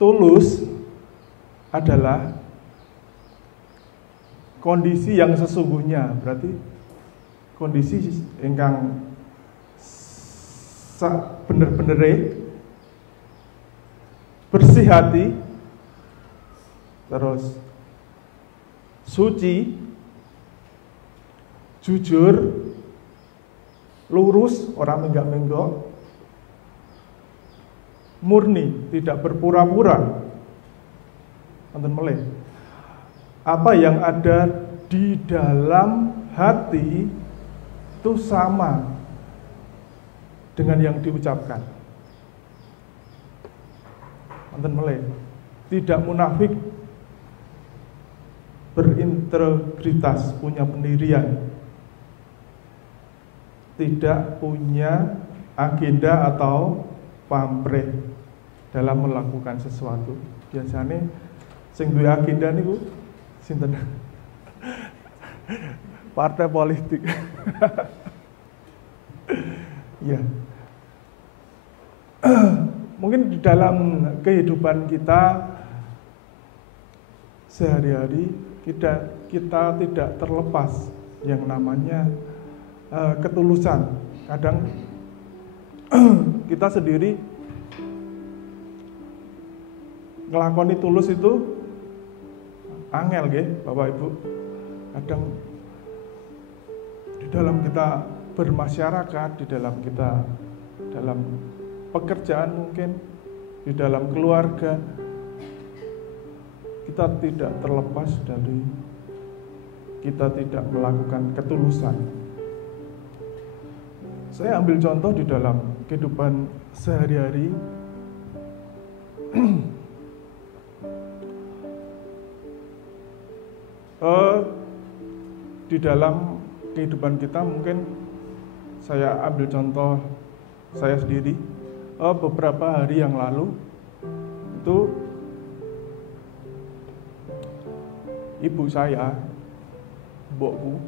tulus adalah kondisi yang sesungguhnya, berarti kondisi ingkang bener-bener bersih hati, terus suci, jujur, lurus, orang menggak-menggok, murni, tidak berpura-pura. Wonten melih. Apa yang ada di dalam hati itu sama dengan yang diucapkan. Wonten melih. Tidak munafik, berintegritas, punya pendirian, tidak punya agenda atau pamrih dalam melakukan sesuatu. Biasanya sing duwe agenda niku sinten? Partai politik. Ya. Mungkin di dalam kehidupan kita sehari-hari kita tidak terlepas yang namanya ketulusan. Kadang kita sendiri ngelakoni tulus itu angel nggih, Bapak Ibu. Kadang di dalam kita bermasyarakat, di dalam kita dalam pekerjaan mungkin, di dalam keluarga, kita tidak terlepas dari kita tidak melakukan ketulusan. Saya ambil contoh di dalam kehidupan sehari-hari. Di dalam kehidupan kita mungkin saya ambil contoh saya sendiri. Beberapa hari yang lalu itu ibu saya, mbokku,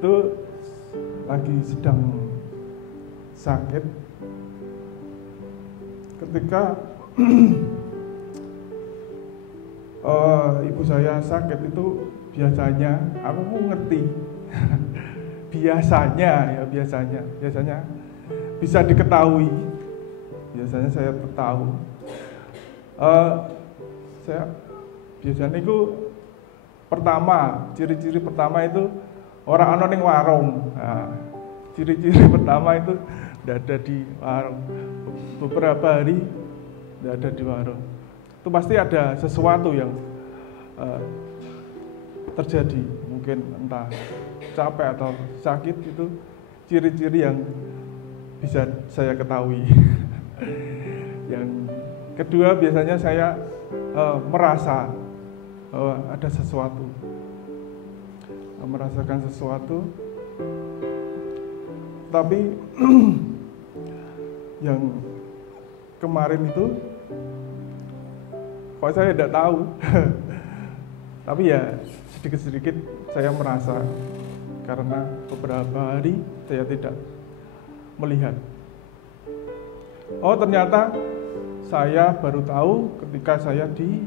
itu lagi sedang sakit. Ketika ibu saya sakit itu biasanya aku ngerti biasanya bisa diketahui, biasanya saya tahu. Saya biasanya itu ciri-ciri pertama itu orang ana ning warung. Nah, ciri-ciri pertama itu tidak ada di warung. Beberapa hari tidak ada di warung. Itu pasti ada sesuatu yang terjadi, mungkin entah capek atau sakit. Itu ciri-ciri yang bisa saya ketahui. Yang kedua, biasanya saya merasa ada sesuatu, merasakan sesuatu, tapi yang kemarin itu kok saya tidak tahu. Tapi ya sedikit-sedikit saya merasa, karena beberapa hari saya tidak melihat. Oh, ternyata saya baru tahu ketika saya di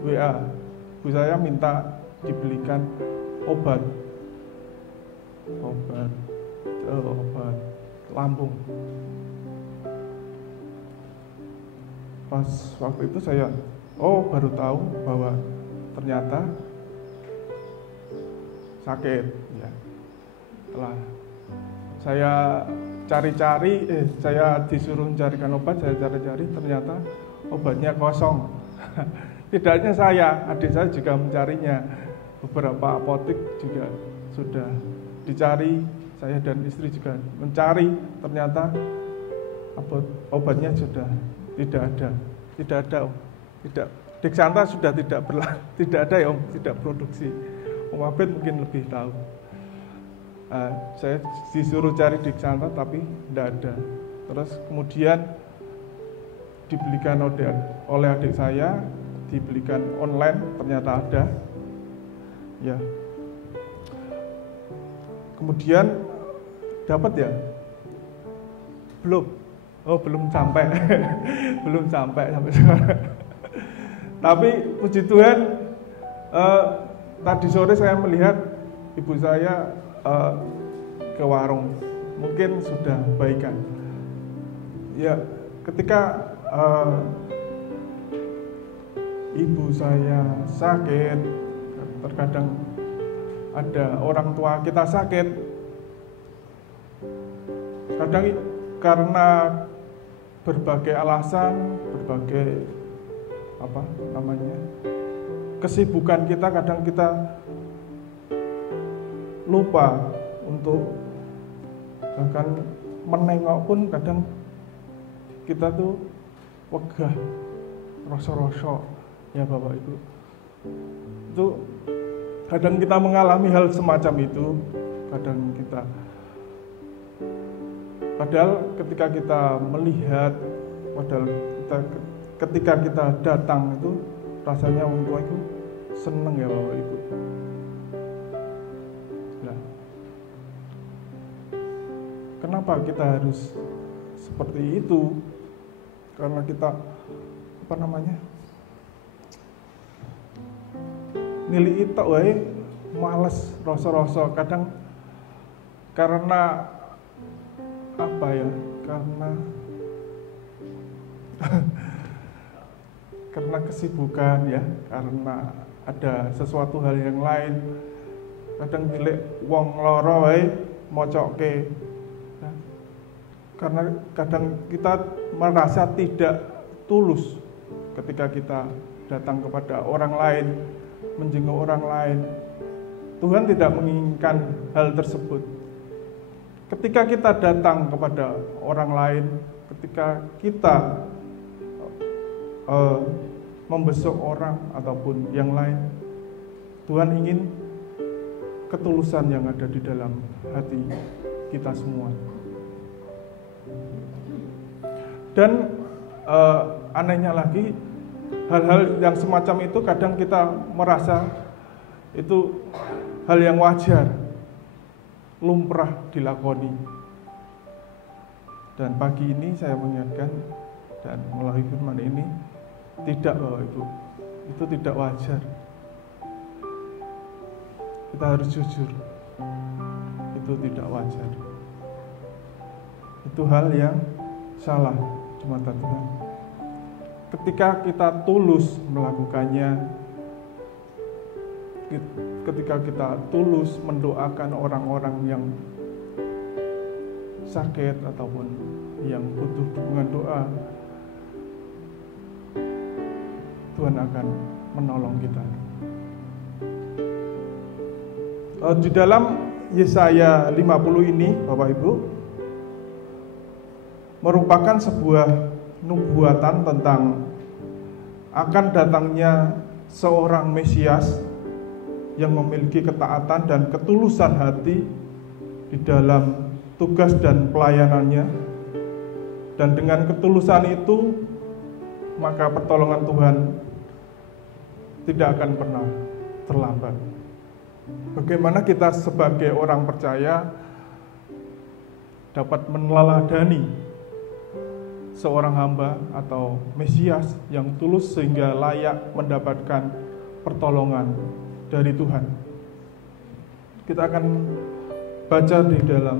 WA. Bu saya minta dibelikan obat lambung. Pas waktu itu saya baru tahu bahwa ternyata sakit ya. Setelah saya cari-cari, saya disuruh mencarikan obat, saya cari-cari, ternyata obatnya kosong. Tidak hanya saya, adik saya juga mencarinya. Beberapa apotek juga sudah dicari, saya dan istri juga mencari, ternyata obatnya sudah tidak ada, tidak. Deksanta sudah tidak ada ya Om, tidak produksi. Om Abed mungkin lebih tahu. Saya disuruh cari Deksanta tapi tidak ada. Terus kemudian dibelikan oleh adik saya, dibelikan online, ternyata ada. Ya. Kemudian dapat ya? Belum. Oh, belum sampai. Belum sampai sekarang. Tapi puji Tuhan, tadi sore saya melihat ibu saya ke warung. Mungkin sudah baikan. Ya, ketika ibu saya sakit, terkadang ada orang tua kita sakit, kadang karena berbagai alasan, berbagai kesibukan kita, kadang kita lupa untuk bahkan menengok pun kadang kita tuh wegah, rosok-rosok ya Bapak Ibu. Itu kadang kita mengalami hal semacam itu, kadang kita padahal ketika kita melihat, ketika kita datang itu rasanya orang tua itu seneng ya Bapak Ibu. Nah, kenapa kita harus seperti itu? Karena kita nilai itu males rasa-rasa kadang karena karena kesibukan ya, karena ada sesuatu hal yang lain, kadang milik wong loro mocoke, nah, karena kadang kita merasa tidak tulus ketika kita datang kepada orang lain, menjenguk orang lain. Tuhan tidak menginginkan hal tersebut. Ketika kita datang kepada orang lain, ketika kita membesuk orang ataupun yang lain, Tuhan ingin ketulusan yang ada di dalam hati kita semua. Dan anehnya lagi, hal-hal yang semacam itu kadang kita merasa itu hal yang wajar, lumrah dilakoni. Dan pagi ini saya mengingatkan dan melalui firman ini, tidak Bapak Ibu, itu tidak wajar. Kita harus jujur, itu tidak wajar. Itu hal yang salah di mata Tuhan. Ketika kita tulus melakukannya, ketika kita tulus mendoakan orang-orang yang sakit ataupun yang butuh dukungan doa, Tuhan akan menolong kita. Di dalam Yesaya 50 ini, Bapak Ibu, merupakan sebuah nubuatan tentang akan datangnya seorang Mesias yang memiliki ketaatan dan ketulusan hati di dalam tugas dan pelayanannya. Dan dengan ketulusan itu, maka pertolongan Tuhan tidak akan pernah terlambat. Bagaimana kita sebagai orang percaya dapat meneladani seorang hamba atau Mesias yang tulus sehingga layak mendapatkan pertolongan dari Tuhan. Kita akan baca di dalam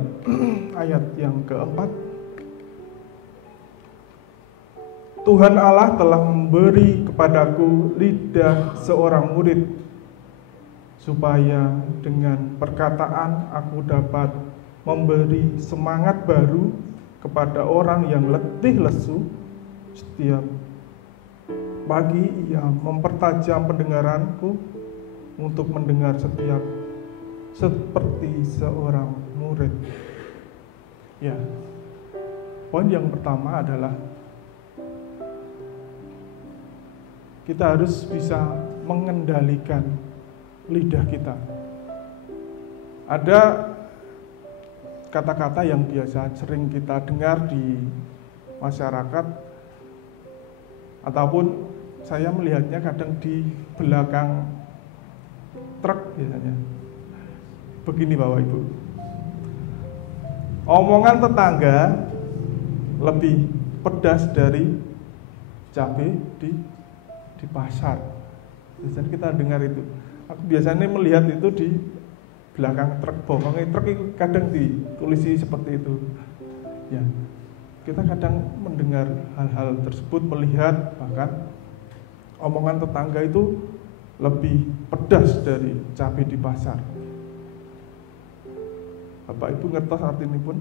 ayat yang keempat. Tuhan Allah telah memberi kepadaku lidah seorang murid, supaya dengan perkataan aku dapat memberi semangat baru kepada orang yang letih lesu. Setiap pagi ia mempertajam pendengaranku untuk mendengar setiap seperti seorang murid. Ya, poin yang pertama adalah kita harus bisa mengendalikan lidah kita. Ada kata-kata yang biasa sering kita dengar di masyarakat, ataupun saya melihatnya kadang di belakang truk biasanya. Begini Bapak Ibu, omongan tetangga lebih pedas dari cabai di pasar. Biasanya kita dengar itu. Aku biasanya melihat itu di belakang truk, bokongnya truk itu kadang ditulisi seperti itu. Ya, kita kadang mendengar hal-hal tersebut, melihat bahkan omongan tetangga itu lebih pedas dari cabai di pasar. Bapak Ibu ngertos artinya pun.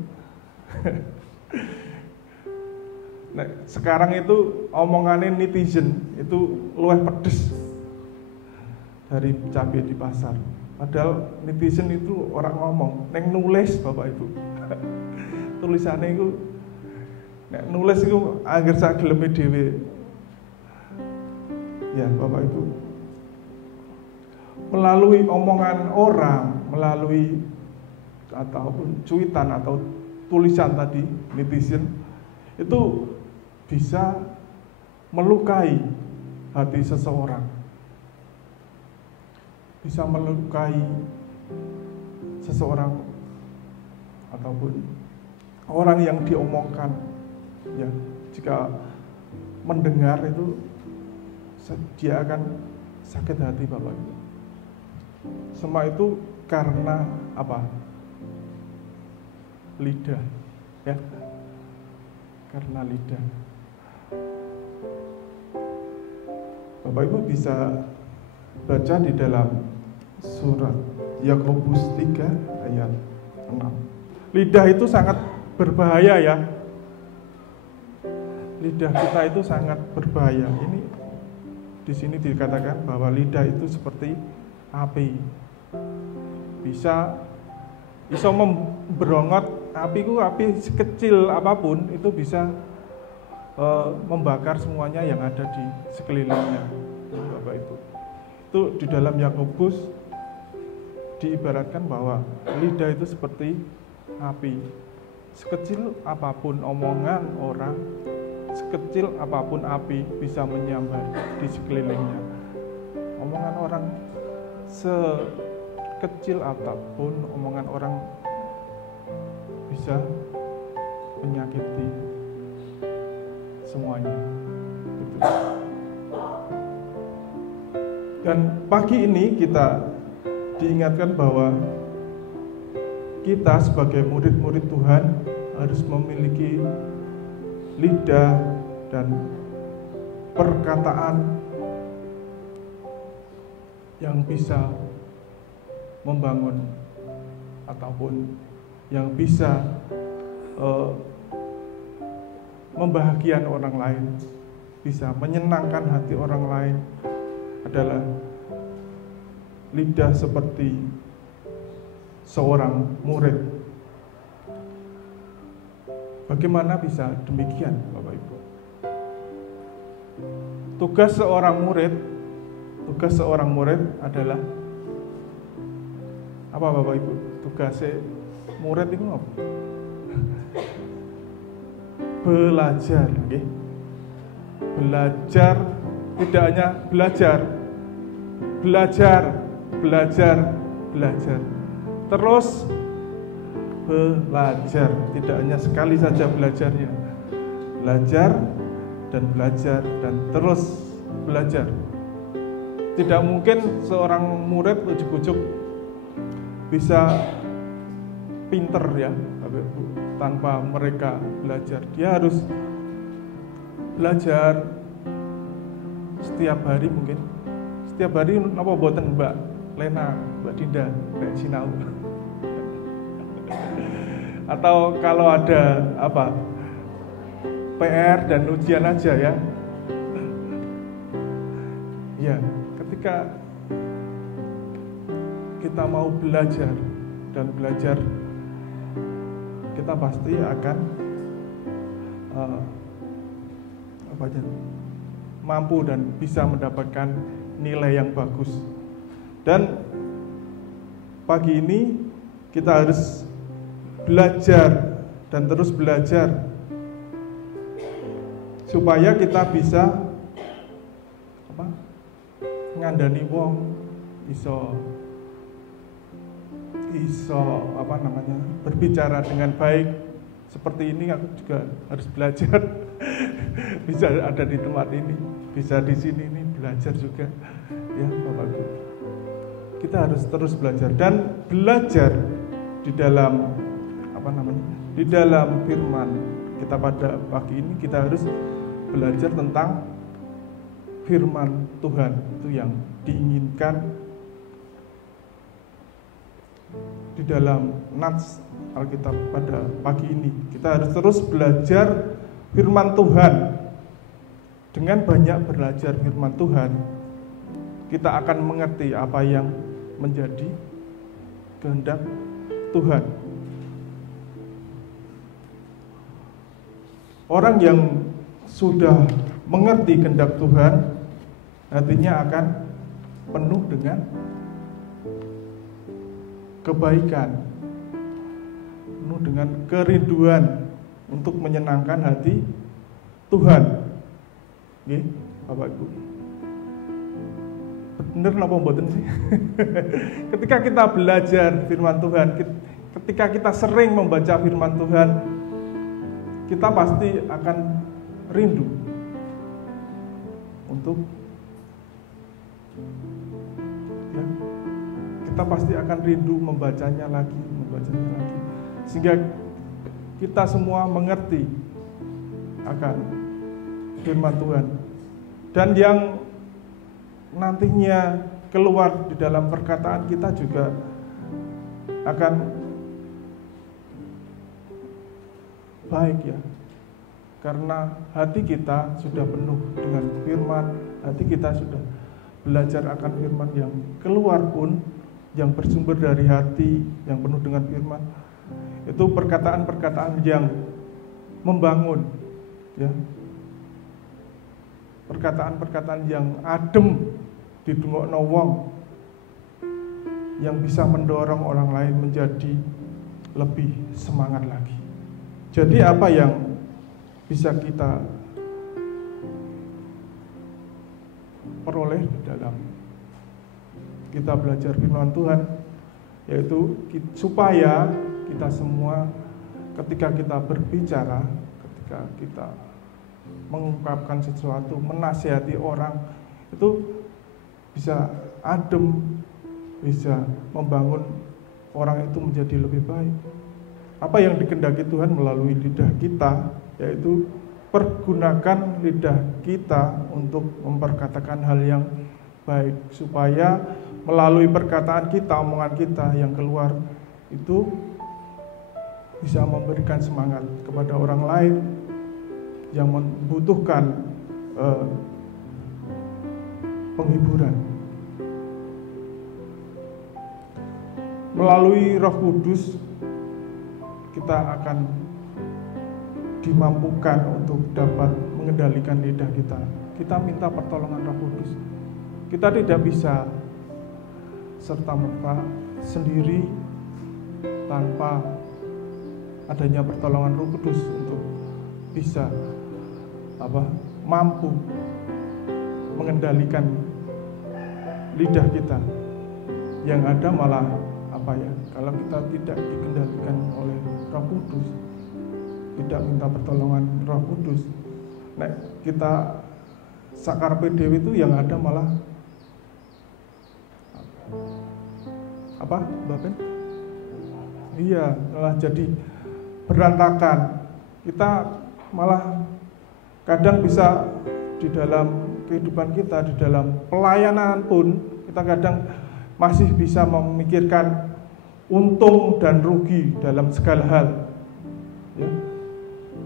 Nah, sekarang itu omongannya netizen itu luwih pedes dari cabai di pasar. Padahal netizen itu orang ngomong, neng nulis Bapak Ibu. Tulisannya itu nek nulis itu angger sak geleme dhewe. Ya, Bapak Ibu. Melalui omongan orang, melalui ataupun cuitan atau tulisan tadi netizen itu bisa melukai hati seseorang, bisa melukai seseorang ataupun orang yang diomongkan. Ya, jika mendengar itu dia akan sakit hati Bapak Ibu. Semua itu karena apa? Lidah, ya, karena lidah. Bapak Ibu bisa baca di dalam surat Yakobus 3 ayat 6. Lidah itu sangat berbahaya ya. Lidah kita itu sangat berbahaya. Ini di sini dikatakan bahwa lidah itu seperti api. Bisa memberongot. Api sekecil apapun itu bisa membakar semuanya yang ada di sekelilingnya, Bapak Ibu. Itu di dalam Yakobus diibaratkan bahwa lidah itu seperti api. Sekecil apapun omongan orang, sekecil apapun api bisa menyambar di sekelilingnya. Omongan orang sekecil apapun omongan orang bisa menyakiti semuanya. Gitu. Dan pagi ini kita diingatkan bahwa kita sebagai murid-murid Tuhan harus memiliki lidah dan perkataan yang bisa membangun ataupun yang bisa membahagiakan orang lain, bisa menyenangkan hati orang lain, adalah lidah seperti seorang murid. Bagaimana bisa demikian, Bapak Ibu? Tugas seorang murid adalah apa, Bapak Ibu? Tugasnya murid itu apa? Belajar, okay? Belajar, tidak hanya belajar, terus belajar, tidak hanya sekali saja belajarnya, belajar dan terus belajar. Tidak mungkin seorang murid ujuk-ujuk bisa pinter ya, tanpa mereka belajar. Dia harus belajar setiap hari mungkin. Setiap hari napa boten Mbak Lena, Mbak Dinda, Mbak Sinau. Atau kalau ada apa PR dan ujian aja ya. Ya, ketika kita mau belajar dan belajar, kita pasti akan mampu dan bisa mendapatkan nilai yang bagus. Dan pagi ini kita harus belajar dan terus belajar supaya kita bisa ngandani wong, iso berbicara dengan baik, seperti ini aku juga harus belajar. Bisa ada di tempat ini, bisa di sini ini belajar juga. Ya, Bapak Ibu. Kita harus terus belajar dan belajar di dalam di dalam firman kita pada pagi ini. Kita harus belajar tentang firman Tuhan, itu yang diinginkan di dalam nats Alkitab pada pagi ini. Kita harus terus belajar firman Tuhan. Dengan banyak belajar firman Tuhan, kita akan mengerti apa yang menjadi kehendak Tuhan. Orang yang sudah mengerti kehendak Tuhan, hatinya akan penuh dengan kebaikan, penuh dengan kerinduan untuk menyenangkan hati Tuhan. Oke, Bapak Ibu. Bener napa mboten sih? Ketika kita belajar firman Tuhan, ketika kita sering membaca firman Tuhan, kita pasti akan rindu untuk ya, kita pasti akan rindu membacanya lagi, sehingga kita semua mengerti akan firman Tuhan, dan yang nantinya keluar di dalam perkataan kita juga akan baik ya, karena hati kita sudah penuh dengan firman, hati kita sudah belajar akan firman, yang keluar pun yang bersumber dari hati yang penuh dengan firman, itu perkataan-perkataan yang membangun ya, perkataan-perkataan yang adem didungokno wong, yang bisa mendorong orang lain menjadi lebih semangat lagi. Jadi apa yang bisa kita peroleh di dalam kita belajar firman Tuhan, yaitu supaya kita semua ketika kita berbicara, ketika kita mengungkapkan sesuatu, menasihati orang, itu bisa adem, bisa membangun orang itu menjadi lebih baik. Apa yang dikehendaki Tuhan melalui lidah kita, yaitu pergunakan lidah kita untuk memperkatakan hal yang baik, supaya melalui perkataan kita, omongan kita yang keluar itu bisa memberikan semangat kepada orang lain yang membutuhkan penghiburan. Melalui Roh Kudus kita akan dimampukan untuk dapat mengendalikan lidah kita. Kita minta pertolongan Roh Kudus. Kita tidak bisa serta-merta sendiri tanpa adanya pertolongan Roh Kudus untuk bisa mampu mengendalikan lidah kita. Yang ada malah kalau kita tidak dikendalikan oleh Roh Kudus, tidak minta pertolongan Roh Kudus, kita sakarpe dewe itu yang ada malah Bapak? Iya, malah jadi berantakan. Kita malah kadang bisa di dalam kehidupan kita, di dalam pelayanan pun kita kadang masih bisa memikirkan untung dan rugi dalam segala hal. Ya.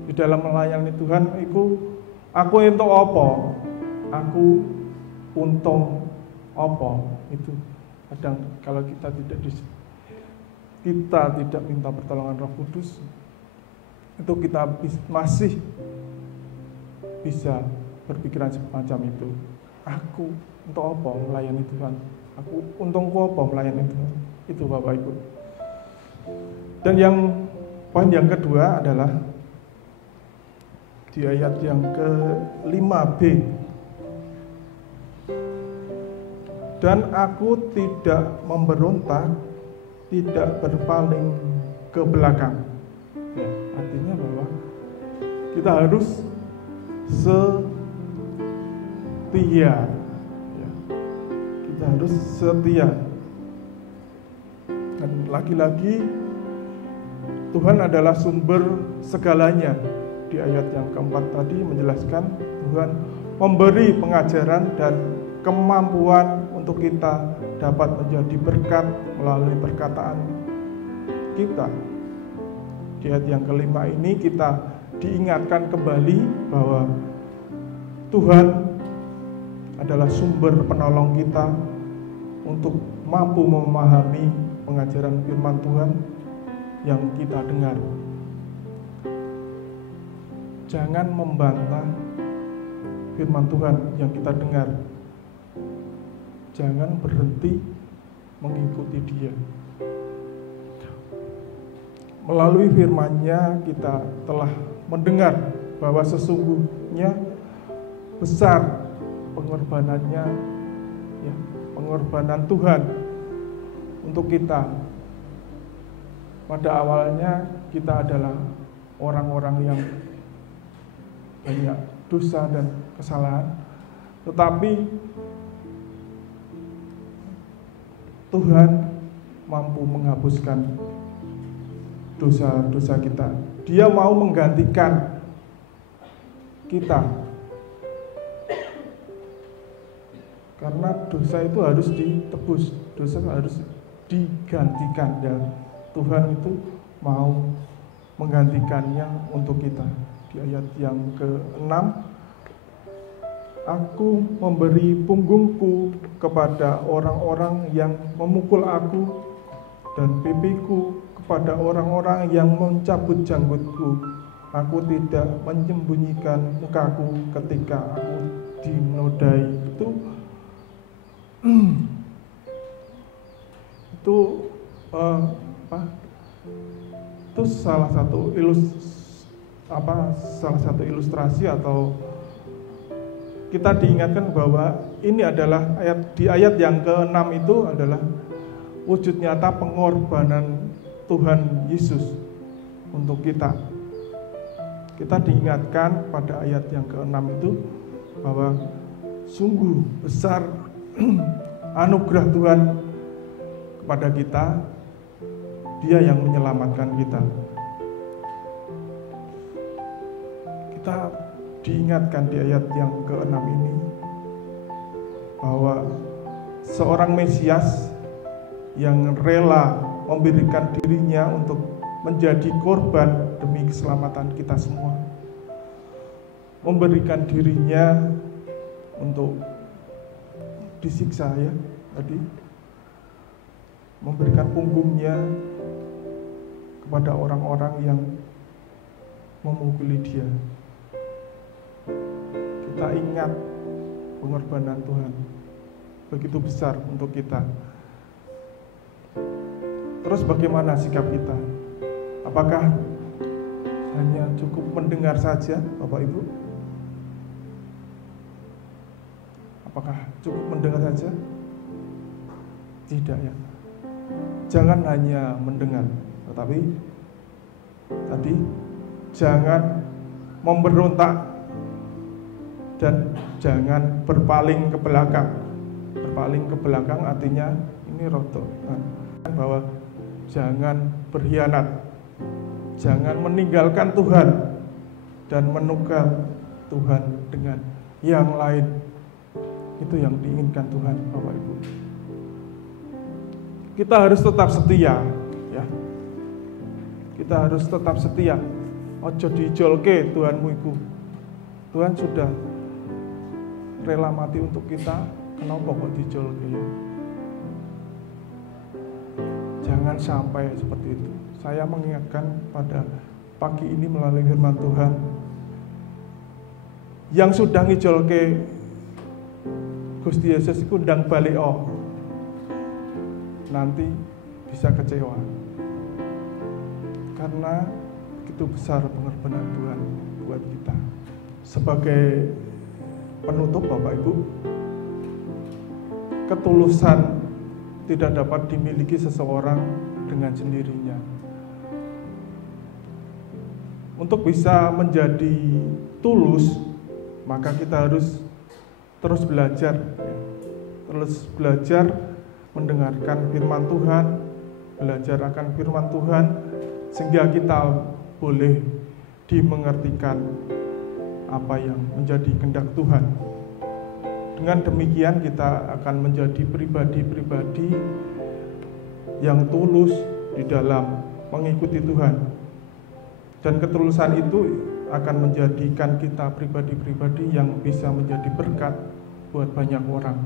Di dalam melayani Tuhan, aku entuk apa? Aku untung apa? Itu kadang kalau kita tidak minta pertolongan Roh Kudus, itu kita masih bisa berpikiran semacam itu. Aku untuk apa melayani Tuhan? Aku untungku apa melayani Tuhan? Itu Bapak Ibu. Dan poin yang kedua adalah di ayat yang ke-5b. Dan aku tidak memberontak, tidak berpaling ke belakang. Ya, artinya bahwa kita harus setia. Ya, kita harus setia. Dan lagi-lagi Tuhan adalah sumber segalanya. Di ayat yang keempat tadi menjelaskan Tuhan memberi pengajaran dan kemampuan untuk kita dapat menjadi berkat melalui perkataan kita. Di ayat yang kelima ini kita diingatkan kembali bahwa Tuhan adalah sumber penolong kita untuk mampu memahami pengajaran firman Tuhan yang kita dengar. Jangan membantah firman Tuhan yang kita dengar. Jangan berhenti mengikuti Dia. Melalui firman-Nya kita telah mendengar bahwa sesungguhnya besar pengorbanannya, ya, pengorbanan Tuhan untuk kita. Pada awalnya kita adalah orang-orang yang banyak dosa dan kesalahan, tetapi Tuhan mampu menghapuskan dosa-dosa kita. Dia mau menggantikan kita, karena dosa itu harus ditebus, dosa harus digantikan, dan Tuhan itu mau menggantikannya untuk kita. Di ayat yang ke-6, aku memberi punggungku kepada orang-orang yang memukul aku, dan pipiku kepada orang-orang yang mencabut janggutku. Aku tidak menyembunyikan mukaku ketika aku dinodai. Itu salah satu ilustrasi, atau kita diingatkan bahwa ini adalah di ayat yang ke-6 itu adalah wujud nyata pengorbanan Tuhan Yesus untuk kita. Kita diingatkan pada ayat yang ke-6 itu bahwa sungguh besar anugerah Tuhan kepada kita. Dia yang menyelamatkan kita. Kita diingatkan di ayat yang ke-6 ini bahwa seorang Mesias yang rela memberikan dirinya untuk menjadi korban demi keselamatan kita semua, memberikan dirinya untuk disiksa, ya tadi, memberikan punggungnya kepada orang-orang yang memukuli Dia. Kita ingat pengorbanan Tuhan begitu besar untuk kita. Terus bagaimana sikap kita? Apakah hanya cukup mendengar saja, Bapak Ibu? Apakah cukup mendengar saja? Tidak, ya. Jangan hanya mendengar, tetapi tadi jangan memberontak dan jangan berpaling ke belakang. Berpaling ke belakang artinya ini roto, bahwa jangan berkhianat, jangan meninggalkan Tuhan dan menukar Tuhan dengan yang lain. Itu yang diinginkan Tuhan, Bapak Ibu. Kita harus tetap setia, ya. Kita harus tetap setia. Ojo dijolke Tuhanmu iku. Tuhan sudah rela mati untuk kita, kenapa kok dijolke, ya? Jangan sampai seperti itu. Saya mengingatkan pada pagi ini melalui firman Tuhan, yang sudah ngijolke Gusti Yesus iku ndang balik nanti bisa kecewa, karena begitu besar pengorbanan Tuhan buat kita. Sebagai penutup, Bapak Ibu, ketulusan tidak dapat dimiliki seseorang dengan sendirinya. untuk bisa menjadi tulus, maka kita harus terus belajar, terus belajar mendengarkan firman Tuhan, belajar akan firman Tuhan, sehingga kita boleh dimengertikan apa yang menjadi kehendak Tuhan. Dengan demikian kita akan menjadi pribadi-pribadi yang tulus di dalam mengikuti Tuhan. Dan ketulusan itu akan menjadikan kita pribadi-pribadi yang bisa menjadi berkat buat banyak orang.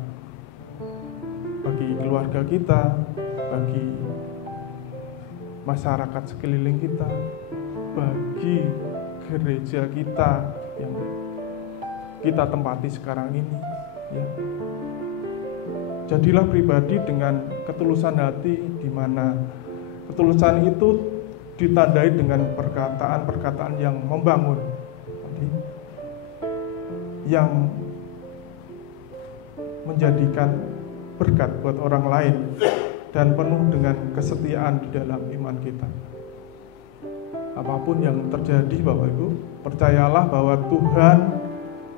Bagi keluarga kita, bagi masyarakat sekeliling kita, bagi gereja kita yang kita tempati sekarang ini, ya. Jadilah pribadi dengan ketulusan hati, di mana ketulusan itu ditandai dengan perkataan-perkataan yang membangun, yang menjadikan berkat buat orang lain, dan penuh dengan kesetiaan di dalam iman kita. Apapun yang terjadi, Bapak Ibu, percayalah bahwa Tuhan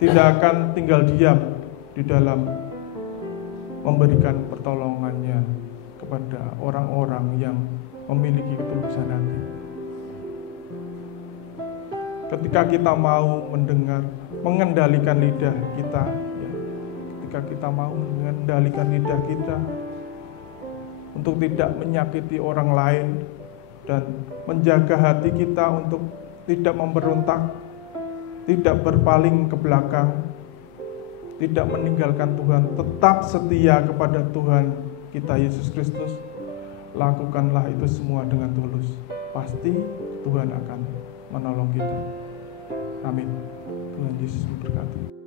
tidak akan tinggal diam di dalam memberikan pertolongannya kepada orang-orang yang memiliki ketulusan hati. Ketika kita mau mengendalikan lidah kita, ya, ketika kita mau mengendalikan lidah kita untuk tidak menyakiti orang lain, dan menjaga hati kita untuk tidak memberontak, tidak berpaling ke belakang, tidak meninggalkan Tuhan, tetap setia kepada Tuhan kita Yesus Kristus. Lakukanlah itu semua dengan tulus. Pasti Tuhan akan menolong kita. Amin. Tuhan Yesus memberkati.